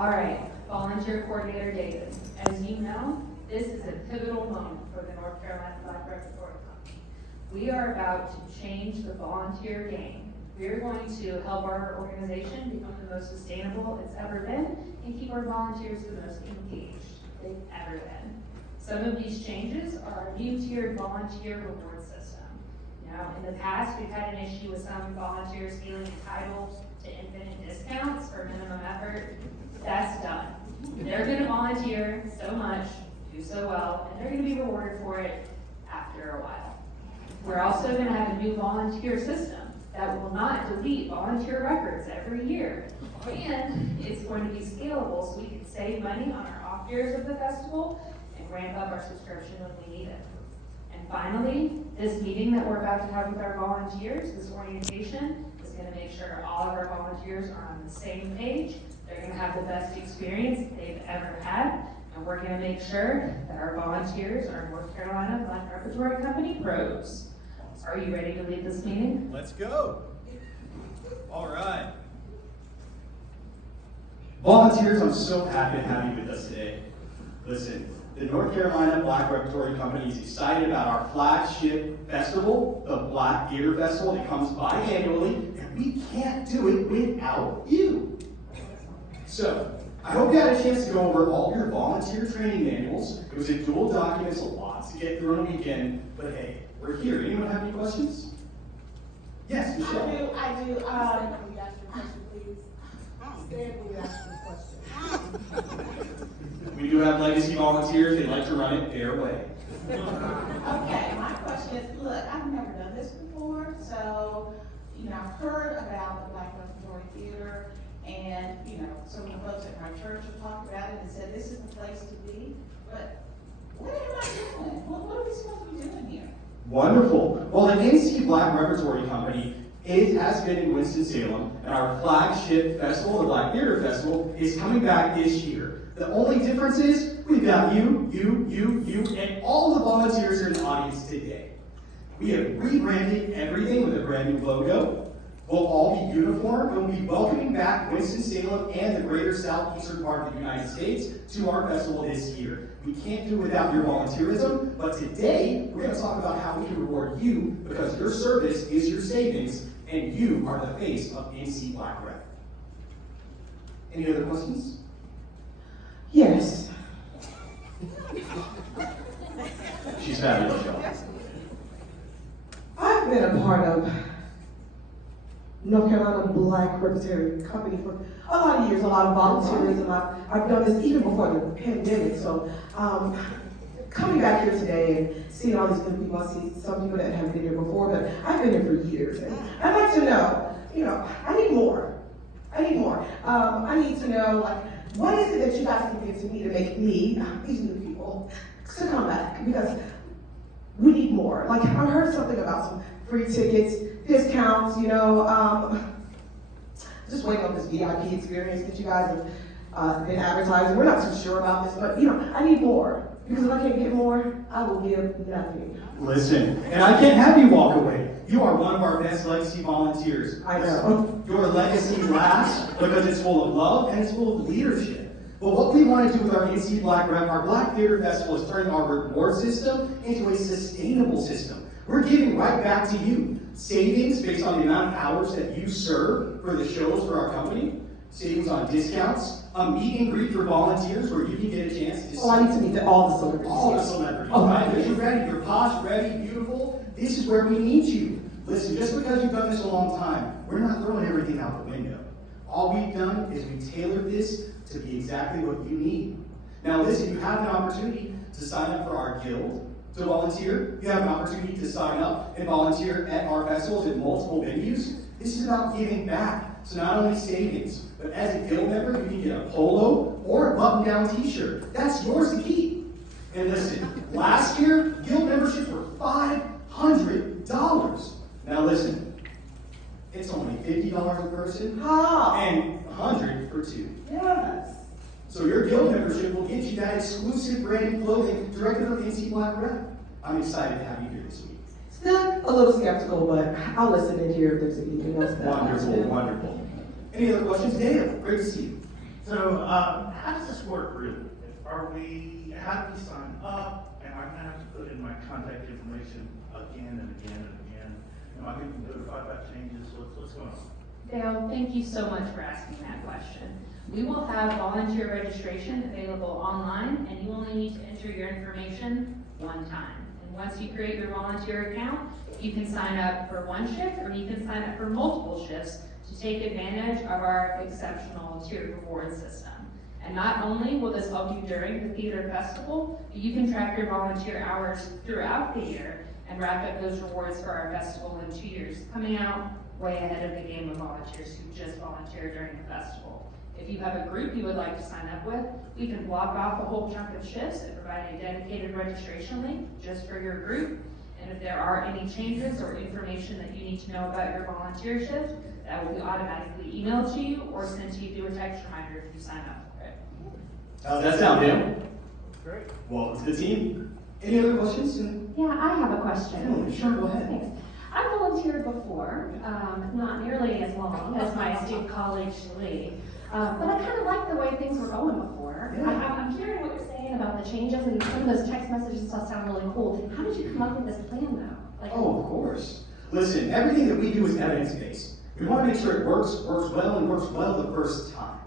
All right, Volunteer Coordinator David. As you know, this is a pivotal moment for the North Carolina Black Repertory Company. We are about to change the volunteer game. We are going to help our organization become the most sustainable it's ever been and keep our volunteers the most engaged they've ever been. Some of these changes are a new tiered volunteer reward system. Now, in the past, we've had an issue with some volunteers feeling entitled to infinite discounts for minimum effort. That's done. They're gonna volunteer so much, do so well, and they're gonna be rewarded for it after a while. We're also gonna have a new volunteer system that will not delete volunteer records every year. And it's going to be scalable so we can save money on our off years of the festival and ramp up our subscription when we need it. And finally, this meeting that we're about to have with our volunteers, this orientation, is gonna make sure all of our volunteers are on the same page. They're gonna have the best experience they've ever had, and we're gonna make sure that our volunteers are North Carolina Black Repertory Company pros. Are you ready to lead this meeting? Let's go. All right. Volunteers, I'm so happy to have you with us today. Listen, the North Carolina Black Repertory Company is excited about our flagship festival, the Black Theater Festival, that comes biannually, and we can't do it without you. So, I hope you had a chance to go over all of your volunteer training manuals. It was a dual document, so lots to get through on a weekend, but hey, we're here. Anyone have any questions? Yes, Michelle. I do. Can we ask you a question, please? Stand when you ask me a question. We do have legacy volunteers. They like to run it their way. Okay, my question is, look, I've never done this before, so, I've heard about the Black Repertory Theater, and, some of the folks at my church have talked about it and said this is the place to be, but what am I doing? What are we supposed to be doing here? Wonderful. Well, the NC Black Repertory Company, it has been in Winston-Salem, and our flagship festival, the Black Theater Festival, is coming back this year. The only difference is we've got you, and all the volunteers in the audience today. We have rebranded everything with a brand new logo. We'll all be uniform, and we'll be welcoming back Winston-Salem and the greater southeastern part of the United States to our festival this year. We can't do it without your volunteerism, but today we're going to talk about how we can reward you because your service is your savings, and you are the face of NC Black Rep. Any other questions? Yes. She's fabulous, y'all. I've been a part of North Carolina Black Repertory Company for a lot of years, a lot of volunteerism. I've done this even before the pandemic. So coming back here today and seeing all these new people, I see some people that haven't been here before, but I've been here for years. And I'd like to know, I need more. I need more. I need to know, what is it that you guys can give to me to make me, these new people, to come back? Because we need more. I heard something about some free tickets, discounts, just waiting on this VIP experience that you guys have been advertising. We're not too sure about this, but I need more. Because if I can't get more, I will give nothing. Listen, and I can't have you walk away. You are one of our best legacy volunteers. I know. Your legacy lasts because it's full of love and it's full of leadership. But what we want to do with our NC Black Rep, our Black Theater Festival, is turning our reward system into a sustainable system. We're giving right back to you. Savings based on the amount of hours that you serve for the shows for our company. Savings on discounts. A meet and greet for volunteers where you can get a chance to see I need to meet all the celebrities. all the celebrities. Oh, Right? Because you're ready, you're posh, ready, beautiful. This is where we need you. Listen, just because you've done this a long time, we're not throwing everything out the window. All we've done is we tailored this to be exactly what you need. Now listen, you have an opportunity to sign up for our guild to volunteer. You have an opportunity to sign up and volunteer at our festivals at multiple venues. This is about giving back. So not only savings, but as a guild member, you can get a polo or a button-down t-shirt. That's yours to keep. And listen, last year, guild memberships were $500. Now listen, it's only $50 a person and $100 for two. Yes. So your guild membership will get you that exclusive branded clothing directly from NC Black Rep. I'm excited to have you here this week. Still a little skeptical, but I'll listen and hear if there's anything else that Wonderful, wonderful. Any other questions? Dale, great to see you. So, how does this work really? How do we sign up? And I'm gonna have to put in my contact information again and again and again. Am I getting notified about changes? What's going on? Dale, thank you so much for asking that question. We will have volunteer registration available online, and you only need to enter your information one time. And once you create your volunteer account, you can sign up for one shift, or you can sign up for multiple shifts to take advantage of our exceptional tiered reward system. And not only will this help you during the theater festival, but you can track your volunteer hours throughout the year and rack up those rewards for our festival in 2 years, coming out way ahead of the game of volunteers who just volunteer during the festival. If you have a group you would like to sign up with, we can block off a whole chunk of shifts and provide a dedicated registration link just for your group. And if there are any changes or information that you need to know about your volunteer shift, that will be automatically emailed to you or sent to you through a text reminder if you sign up for it. How's that sound, Dale? Great. Welcome to the team. Any other questions? Yeah, I have a question. Sure, go ahead. Thanks. I volunteered before, not nearly as long as my esteemed colleague Shalee, but I kind of liked the way things were going before. Yeah. I'm hearing what you're saying about the changes, and some of those text messages and stuff sound really cool. How did you come up with this plan, though? Like, Oh, of course. Listen, everything that we do is evidence-based. We want to make sure it works well, and works well the first time.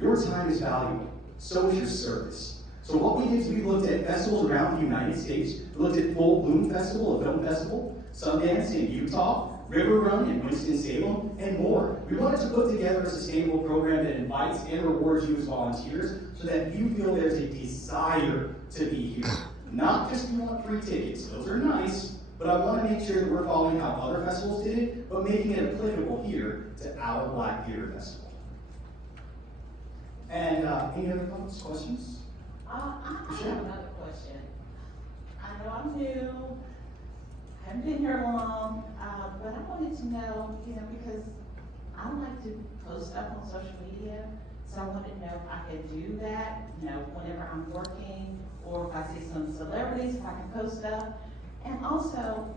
Your time is valuable. So is your service. So what we did is we looked at festivals around the United States. We looked at Full Bloom Festival, a film festival, Sundance in Utah, River Run in Winston-Salem, and more. We wanted to put together a sustainable program that invites and rewards you as volunteers so that you feel there's a desire to be here. Not just you want free tickets. Those are nice, but I want to make sure that we're following how other festivals did it, but making it applicable here to our Black Theater Festival. And any other thoughts, questions? I have another question. I know I'm new, haven't been here long, but I wanted to know, because I like to post stuff on social media, so I wanted to know if I could do that, whenever I'm working, or if I see some celebrities, if I can post stuff. And also,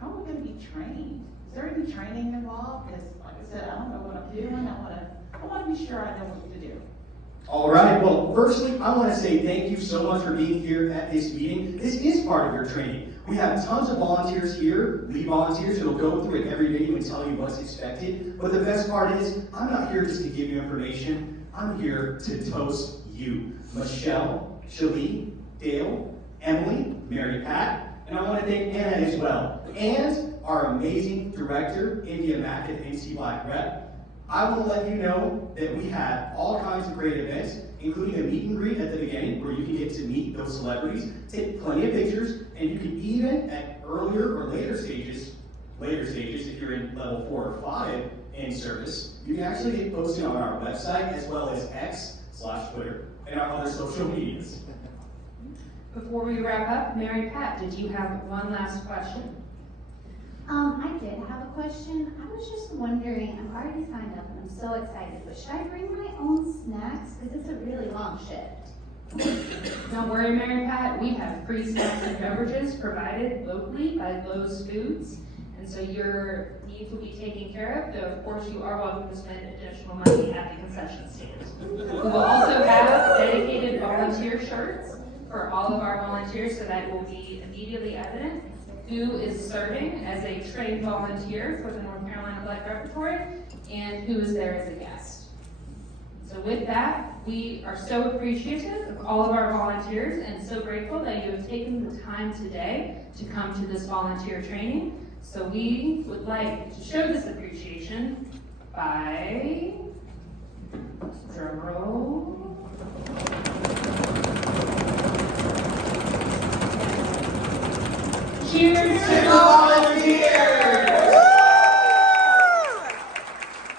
how are we gonna be trained? Is there any training involved? Because, like I said, I don't know what I'm doing, I wanna be sure I know what to do. All right, well, firstly, I want to say thank you so much for being here at this meeting. This is part of your training. We have tons of volunteers here, lead volunteers, who will go through it every video and tell you what's expected. But the best part is, I'm not here just to give you information. I'm here to toast you. Michelle, Shalee, Dale, Emily, Mary Pat, and I want to thank Anna as well. And our amazing director, India Mack at NC Black Rep. I want to let you know that we had all kinds of great events, including a meet and greet at the beginning where you can get to meet those celebrities, take plenty of pictures, and you can even at earlier or later stages, if you're in level 4 or 5 in service, you can actually get posted on our website as well as X/Twitter and our other social medias. Before we wrap up, Mary Pat, did you have one last question? I did have a question. I was just wondering, I'm already signed up and I'm so excited, but should I bring my own snacks? Because it's a really long shift. Don't worry, Mary Pat, we have free snacks and beverages provided locally by Lowe's Foods. And so your needs will be taken care of, though of course you are welcome to spend additional money at the concession stands. We will also have dedicated volunteer shirts for all of our volunteers so that it will be immediately evident who is serving as a trained volunteer for the North Carolina Black Repertory and who is there as a guest. So with that, we are so appreciative of all of our volunteers and so grateful that you have taken the time today to come to this volunteer training. So we would like to show this appreciation by drum roll. Cheers to the volunteers!